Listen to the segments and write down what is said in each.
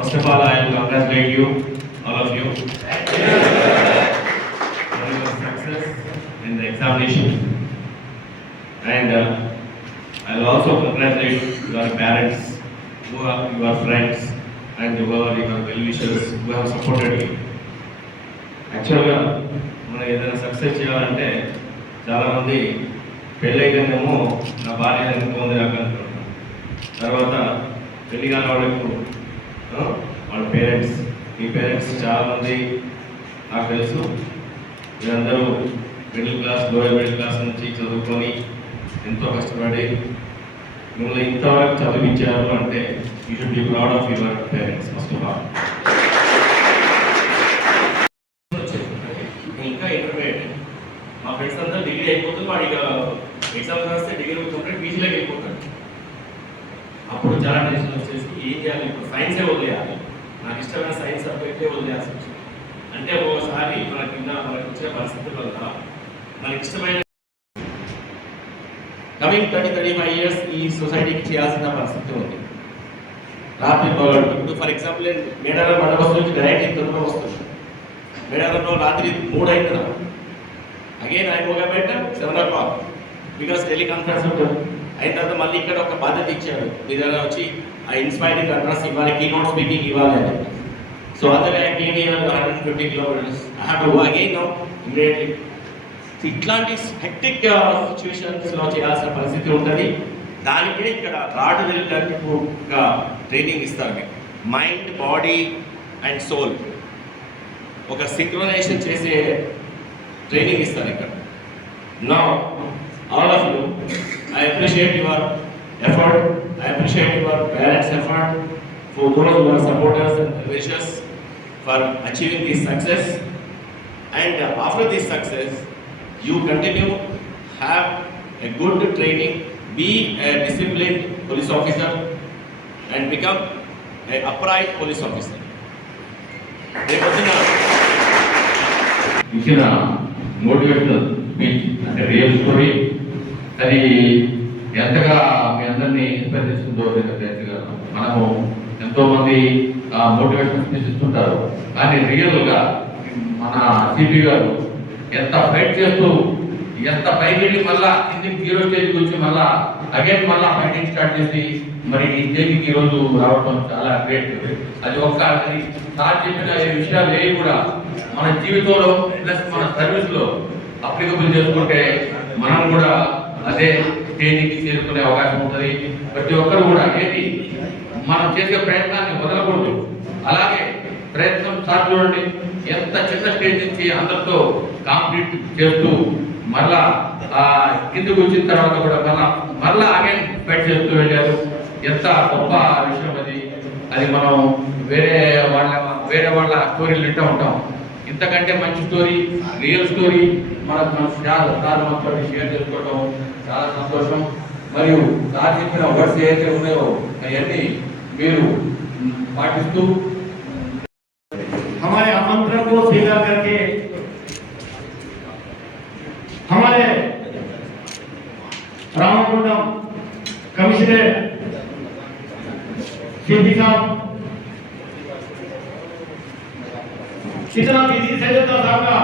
First of all I congratulate you all of you success in the examination and I also congratulate your parents who are your and your your well wishers who have supported you యాక్చువల్గా మనం ఏదైనా success చేయాలంటే చాలామంది పెళ్ళైతేనేమో నా భార్య ఎందుకు ఉంది నాకు అనుకుంటున్నాం తర్వాత పెళ్ళి కాని వాళ్ళకు వాళ్ళ పేరెంట్స్. మీ పేరెంట్స్ చాలామంది నాకు తెలుసు. మీరందరూ middle class lower middle class నుంచి చదువుకొని ఎంతో కష్టపడి మిమ్మల్ని ఇంతవరకు చదివించారు అంటే you should be proud of your parents first of all ఇంకా ఇంటర్మీడియట్ మా ఫ్రెండ్స్ అంతా డిగ్రీ అయిపోతుంది వాడు ఇక ఎగ్జామ్స్ రాస్తే డిగ్రీ అవుతుంటే పీజీలోకి వెళ్ళిపోతారు చాలా టెన్షన్ వచ్చేసి ఏం చేయాలి? ఇప్పుడు సైన్సే వదిలేయాలి. నాకు ఇష్టమైన సైన్స్ సబ్జెక్టే వదిలేయాల్సి వచ్చింది. అంటే ఒకసారి మనకి కింద మనకు వచ్చిన పరిస్థితుల వల్ల మనకి ఇష్టమైన coming thirty thirty five years ఈ సొసైటీకి చేయాల్సిన పరిస్థితి ఉంది. రాత్రి ఇప్పుడు ఫర్ ఎగ్జాంపుల్ మేడారం మండపం నుంచి డైరెక్ట్ ఇంత వస్తుంది. మేడారంలో రాత్రి మూడు అయింది అగైన్ ఐ పోగా పెట్ట seven o'clock because teleconference ఉంటుంది. మళ్ళీ ఇక్కడ ఒక బాధ్యత ఇచ్చారు. మీ దగ్గర వచ్చి ఆ ఇన్స్పైరింగ్ అడ్రస్ ఇవ్వాలి కీ నోట్ స్పీకింగ్ ఇవ్వాలి అని. సో అదే I came hundred fifty kilometres I have to again no immediately ఇట్లాంటి హెక్టిక్ సిచ్యువేషన్స్లో uh, చేయాల్సిన పరిస్థితి ఉంటుంది. దానికి ఇక్కడ రాడ్ వెళ్ళడానికి ట్రైనింగ్ ఇస్తారు మీకు. మైండ్ బాడీ అండ్ సోల్ ఒక సింక్రనైజేషన్ చేసే ట్రైనింగ్ ఇస్తారు ఇక్కడ. నా all of you I appreciate your effort I appreciate your parents effort for those your supporters and wishes for achieving this success and after this success you continue have a good training be a disciplined police officer and become a upright police officer రేపొద్దున ఇచ్చిన motivational speech అంటే real story అది ఎంతగా మీ అందరినీ inspire చేస్తుందో నేను తెలియగలను మనము ఎంతో మంది మోటివేషనల్ స్పీచ్ ఇస్తుంటారు కానీ రియల్గా మన సిపి గారు ఎంత ఫైట్ చేస్తూ ఎంత పైకి వెళ్ళి మళ్ళా కిందికి జీరో స్టేజ్కి వచ్చి మళ్ళా అగైన్ మళ్ళా ఫైటింగ్ స్టార్ట్ చేసి మరి ఈ స్టేజ్కి ఈరోజు రోజు రావడం చాలా గ్రేట్. అది ఒక్క సార్ చెప్పిన విషయాలు ఏవి కూడా మన జీవితంలో ప్లస్ మన సర్వీస్లో అప్లికబుల్ చేసుకుంటే మనం కూడా అదే స్టేజ్కి చేరుకునే అవకాశం ఉంటుంది. ప్రతి ఒక్కరు కూడా ఏంటి మనం చేసే ప్రయత్నాన్ని వదలకూడదు. అలాగే ప్రయత్నం సార్ చూడండి ఎంత చిన్న స్టేజ్ నుంచి అందరితో కాంప్లీట్ చేస్తూ మళ్ళా ఆ కిందకు వచ్చిన తర్వాత కూడా మళ్ళా మళ్ళా అగైన్ ఫైట్ చేస్తూ వెళ్ళారు. ఎంత గొప్ప విషయం అది. అది మనం వేరే వాళ్ళ వేరే వాళ్ళ స్టోరీలు వింటూ ఉంటాం. ఇంతకంటే మంచి స్టోరీ రియల్ స్టోరీ మనకు మన సార్ సార్ మనతో షేర్ చేసుకోవడం చాలా సంతోషం మరియు సార్ చెప్పిన వర్డ్స్ ఏదైతే ఉన్నాయో అవన్నీ మీరు పాటిస్తూ हमारे आमंत्रण को स्वीकार करके हमारे रामकुंडम कमिश्नर सिद्धि साहब इतना बिज़ी शेड्यूल था साहब का।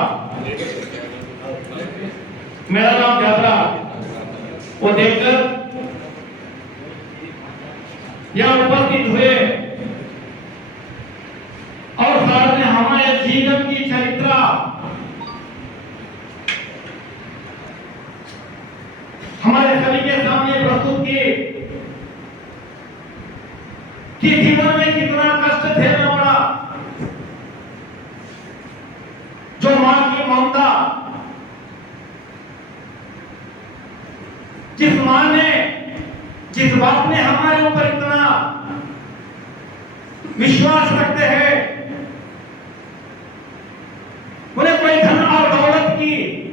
मेरा नाम यात्रा वो देखकर यहाँ उपस्थित हुए। और सर ने हमारे जीवन की चरित्र। हमारे सभी के सामने प्रस्तुत की। कि जीवन में कितना कष्ट झेलना पड़ा जो माँ की ममता। जिस माँ ने, जिस बाप ने हमारे ऊपर इतना विश्वास रखते हैं, उन्हें कोई धन और दौलत की